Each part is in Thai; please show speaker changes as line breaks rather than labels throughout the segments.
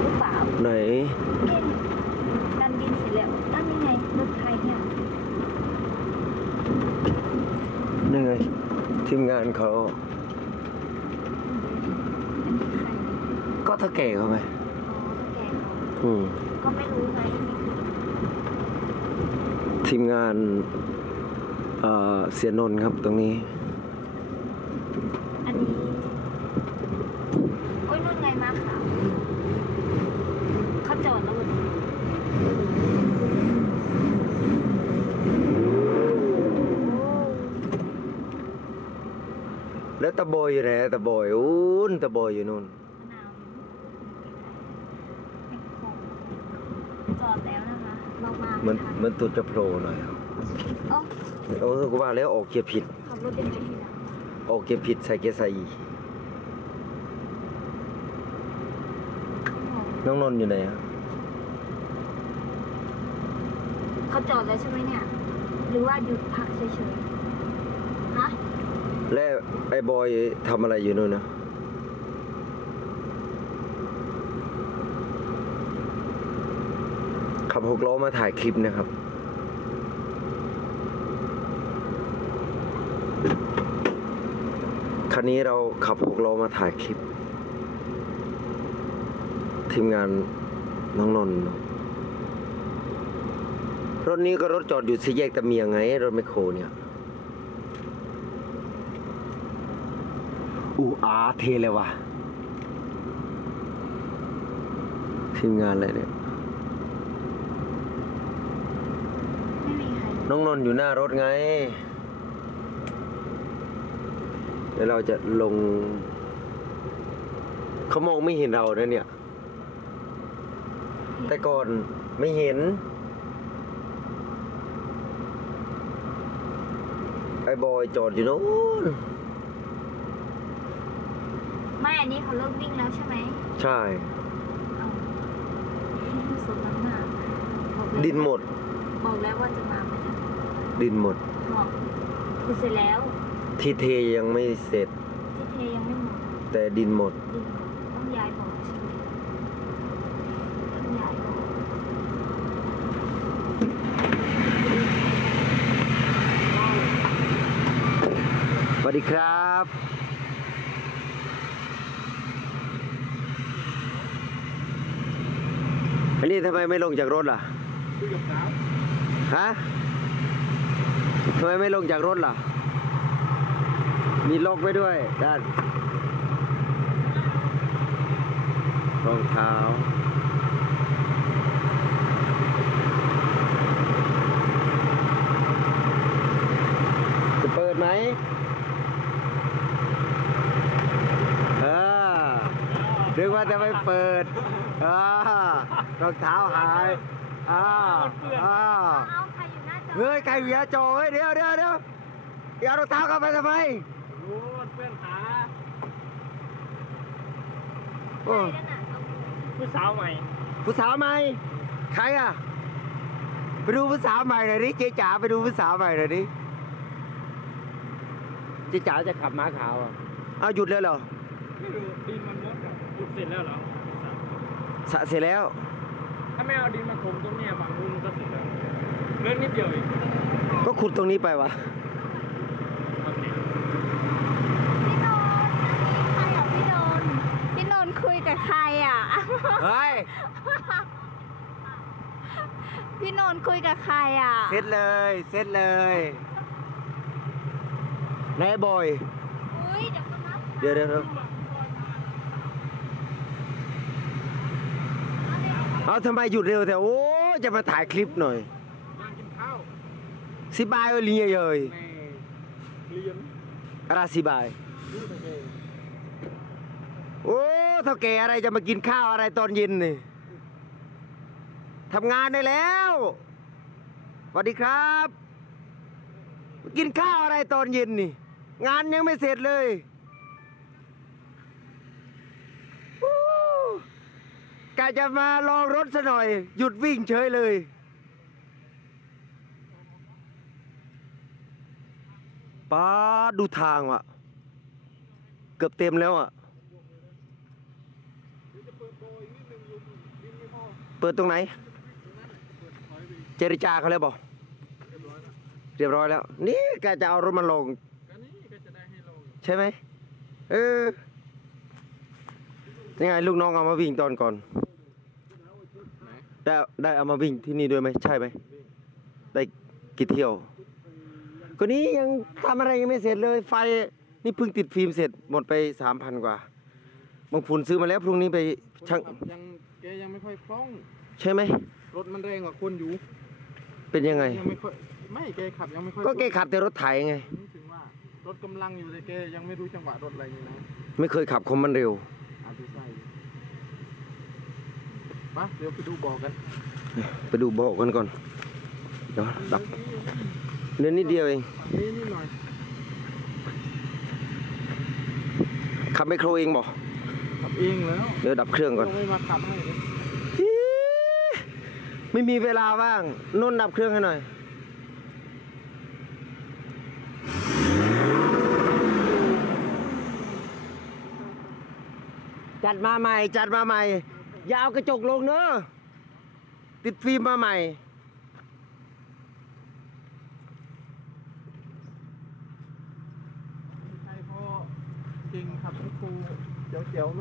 หรือเปล่า
ไหน
เอ๊ะดันดินเสร็จแล้วนั่นยังไงรถใครเนี่ย
นี่ไงทีมงานเขา
อันนี้ใคร
ก็เท่าแก่เขาไหม
อ๋อแกเขา
อืม
ก็ไม่รู้ไงนี่คือ
ทีมงานเอ่อเสียนนท์ครับตรงนี้
อันนี้โอ้ยนู่นไงมาขาวเขาจอดแล้ววันนี้โอ้
แล้วตะโบอยอยู่ไหนตะโบอยอู้นตะโบอยอยู่นู่น
มะนาวแมคโครจอดแล้วนะคะเรามา
มัน
ไทั
มันตุดจะโผล่หน่อย
เอ้า
โอ้กูว่าแล้วออกเกียร์ผิด
ขับรถยังไงทีหลัง
ออกเกียร์ผิดใส่เกียร์ใส่อีน้องนนท์อยู่ไหนอะ
เขาจอดแล้วใช่ไหมเนี่ย หรือว่าหยุดพักเฉยๆฮะ
แล้วไอ้บอยทำอะไรอยู่นู่นนะขับหกล้อมาถ่ายคลิปนะครับ คันนี้เราขับหกล้อมาถ่ายคลิป ทีมงานน้องนนท์เนรถนี้ก็รถจอดอยู่สี่แยกตะเมียงไง รถไมคโครเนี่ย อูอาเทเลยว่ะทีมงานอะไรเนี่ย
ไม่มีใคร
น้องนนท์อยู่หน้ารถไง เดี๋ยวเราจะลง เขามองไม่เห็นเรานะเนี่ย แต่ก่อนไม่เห็น ไอ้บอยจอดอยู่โน้น
ไม่อันนี้เขาเลิกวิ่งแล้วใช่ไหม
ใช่
เอาสมน้ำหนักบอกแล้ว
ดินหมด
บอกแล้วว่าจะมาไม่ทัน
ดินหมด
บอกคือเสร็จแล้ว
ที่เทยังไม่เสร็จ
ที่เทยังไม่หมด
แต่ดินหมด
ดินหมดต้องย้ายบอกใช่ไหมต้องย้ายบอก
สวัสดีครับ นนี้ทำไมไม่ลงจากรถล่ะ
คุยกับสา
ฮะทำไมไม่ลงจากรถล่ะ มีล็อกไว้ด้วยด้านรองเท้าจะเปิดไหมเออนึกว่าจะไม่เปิด อ่ารองเท้าหายอ่าอ่า
เอาใครอยู่หน้าจอ
เฮ้ยไก่เวียโจเฮ้ยเดี๋ยวเดี๋ยวเดี๋ยวเดี๋ยวเอารองเท้าเข้าไปทำไม
รู้เพื่อนหา
โอ้
ใครนั่นน่ะเอา
ผู้สาวใหม่
ผู้สาวใหม่ใครอะไปดูผู้สาวใหม่หน่อยดิเจ๊จ๋าไปดูผู้สาวใหม่หน่อยดิเจ๊จ๋าจะขับม้าขาวอะเอาหยุดเลยเหรอ
ไม่รู้ดินมันมดอะขุดเสร็จแล้วเหรอ
สะเสร็จแล้ว
ถ้าไม่เอาดินมาถมตรงเนี้ยฝั่งนู้นก็เสร็จแล้วเลื่อนนิดเดียวเอง
ก็ขุดตรงนี้ไปวะ
ฝั่งนี้
พี่นนท์ใครอะพี่นนท์พี่นนท์คุยกับใครอะ
เฮ้ย
พี่นนท์คุยกับใครอะ
เสร็จเลยเสร็จเลยนายบอย
อุ้ยเดี๋ยวก็นับ
เดี๋ยวเดี๋ยวเดี๋ยว เอาทำไมหยุดเร็วแต่โอ้จะมาถ่ายคลิปหน่อย
มากินข้าว
สิบายเอลียเลย
แม่เรียน
อะไรสิบาย
รู้ไปเลย
โอ้เท่าแกอะไรจะมากินข้าวอะไรตอนเย็นนี่ทำงานได้แล้วสวัสดีครับมากินข้าวอะไรตอนเย็นนี่ งานยังไม่เสร็จเลย กะจะมาลองรถซะหน่อย หยุดวิ่งเฉยเลย ป้าดูทางว่ะ เกือบเต็มแล้วอะ
เปิด
ตรงไหน
เจ
รจาเขาแล้วบอกเรียบร้อยแล้ว นี่แกจะเอารถมาลง
ก็นี่ก็จะได้ให้ลง
ใช่ไหม เออ ยังไงลูกน้องเอามาวิ่งตอนก่อน
ไหน
ได้ได้เอามาวิ่งที่นี่ด้วยไหมใช่ไหม
วิ่ง
ได้กี่เที่ยว ก็นี้ยังทำอะไรยังไม่เสร็จเลย ไฟนี่เพิ่งติดฟิล์มเสร็จหมดไปสามพันกว่าบางฝุ่นซื้อมาแล้วพรุ่งนี้ไป
คน
ช่าง
ขับยังแกยังไม่ค่อยคล่อง
ใช่ไหม
รถมันแรงกว่าคนอยู่
เป็นยังไง
ยังไม่ค่อยไม่แกขับยังไม่ค่อย
ก็แกขับแต่รถไถไง
นี่ถึงว่ารถกำลังอยู่แต่แกยังไม่รู้จังหวะรถอะไรนี่นะ
ไม่เคยขับคมมันเร็ว
อาจจะใช่ มาเดี๋ยวไปดูบอกกัน
ไปดูเบาะกันก่อนเดี๋ยวดับเดือนนิดเดียวเอง
ฝั่งนี้นิดหน่อย
ขับไมโครเองบอก
ขับเองแล้ว
เดี๋ยวดับเครื่องก่อน
ต้องไม่มาขับให้เลย
อี๋ไม่มีเวลาว่างนุ่นดับเครื่องให้หน่อยจัดมาใหม่จัดมาใหม่ อย่าเอากระจกลงเนอะติดฟิล์มมาใหม่
ใครพอเก่งขับรถครูเจียวๆไหม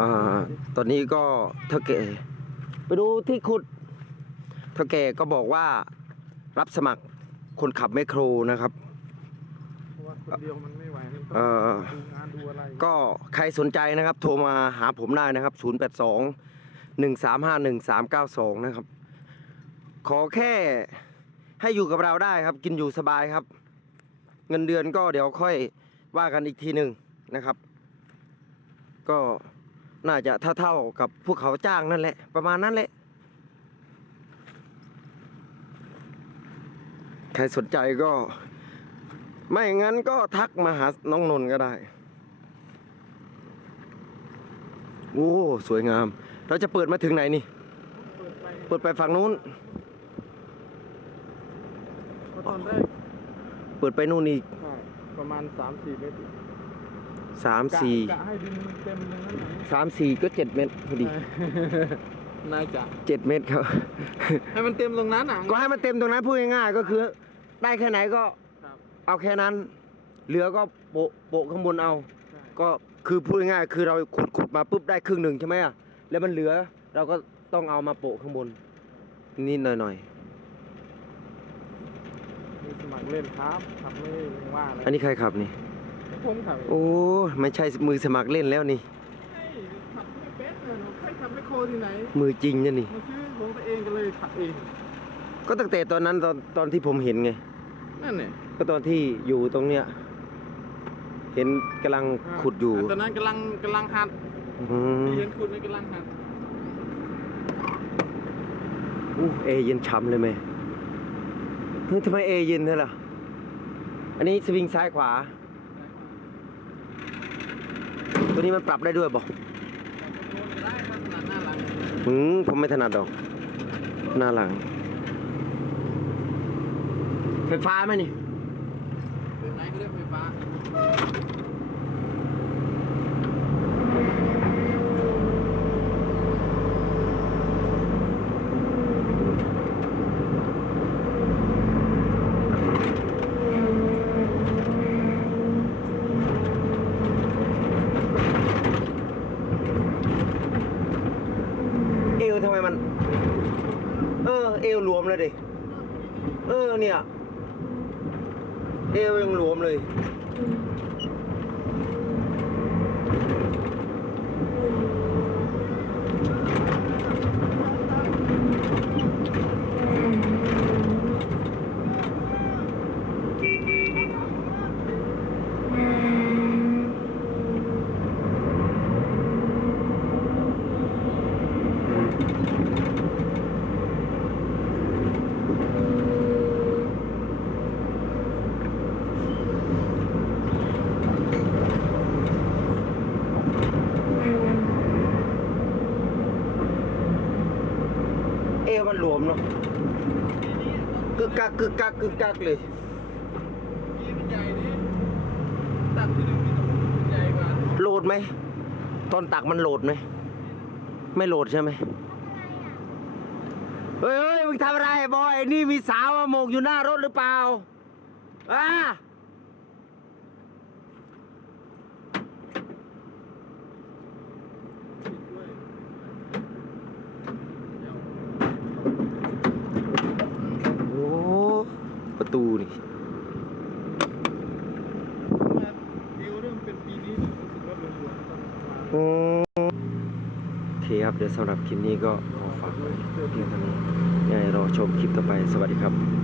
อ่า ตอนนี้ก็เท่าแก่ไปดูที่ขุดเท่าแก่ก็บอกว่ารับสมัครคนขับไมโครนะครับ
เพราะว่า คนเดียวมันไม่ไหวมันต้
เอ่
อง
อ
ดูงานดูอะไร
ก็ใครสนใจนะครับ โทรมาหาผมได้นะครับ 082 1351 392 นะครับ ขอแค่ให้อยู่กับเราได้ครับ กินอยู่สบายครับ เงินเดือนก็เดี๋ยวค่อยว่ากันอีกทีหนึ่งนะครับ ก็น่าจะเท่าๆกับพวกเขาจ้างนั่นแหละ ประมาณนั้นแหละ ใครสนใจก็ ไม่งั้นก็ทักมาหาน้องนนท์ก็ได้ โอ้ สวยงาม เราจะเปิดมาถึงไหนนี่
เปิดไป
เปิดไปฝั่งนู้น
เพราะตอนแรก
เปิดไปนู่นอีก
ใช่ประมาณ3-4เมตร
สาม
กะ
สี่
กะให้ดินมันเต็มเลยนั่นแหละ
สามสี่ก็เจ็ดเมตรพอดี
น่าจะ
เจ็ดเมตรครับ
ให้มันเต็มตรงนั้นอะ
ก็ให้มันเต็มตรงนั้นพูดง่ายๆก็คือ ได้แค่ไหนก็
ครับ
เอาแค่นั้น เหลือก็โปะโปะข้างบนเอา
ใช่
ก็คือพูดง่ายๆคือเราขุดขุดมาปุ๊บได้ครึ่งหนึ่งใช่ไหมอะแล้วมันเหลือเราก็ต้องเอามาโปะข้างบน นิดหน่อย
มีสมัครเล่นครับขับไม่ได้ว่าอะไร
ๆอันนี้ใครขับนี่
ผมขับเอง
โอ้ไม่ใช่มือสมัครเล่นแล้วนี่
ใช่ขับไม่เป็นเลยหนูเคยขับไม่โคที่ไหน
มือจริงเนี่ยนี่
มาซื้อของตัวเองก็เลยขับเอง
ก็ตั้งแต่ตอนนั้นตอนตอนที่ผมเห็นไง
นั่นเนี่ย
ก็ตอนที่อยู่ตรงเนี้ย เห็นกำลังขุดอยู่
ตอนนั้นกำลังกำลังหัด
อืม
ที่เห็นขุดนี่กำลังหัด
อู้เอเย็นช้ำเลยไหมเฮ้ยทำไมเอเย็นเท่าล่ะ อันนี้สวิงซ้ายขวา ตัวนี้มันปรับได้ด้วยบอก
ได้ครับขนาดหน้าหลัง
อืมผมไม่ถนัดดอก หน้าหลังไฟฟ้าไหมนี่
เป็นไหนก็เรียกไฟฟ้า
เอวทำไมมัน เออ เอวหลวมเลยดิ เออเนี่ย เอวยังหลวมเลย มันหลวมเนาะกึกกักกึกกักกึกกักเลย
นี่มันใหญ่ดิตัดที่นึงมีต้องใหญ่กว่า
โหลดไหมตอนตักมันโหลดไหมไม่โหลดใช่ไหมเฮ้ยเฮ้ยมึงทำอะไรบอยนี่มีสาวมาโมกอยู่หน้ารถหรือเปล่าอ่าโอ้ ประตูนี่
เอวเริ่มเป็นปีนี้รู้สึกว่าหลวมๆต้องมา
โอเคครับเดี๋ยวสำหรับคลิปนี้ก็ขอฝากไว้เพียงเท่านี้ยังไงรอชมคลิปต่อไปสวัสดีครับ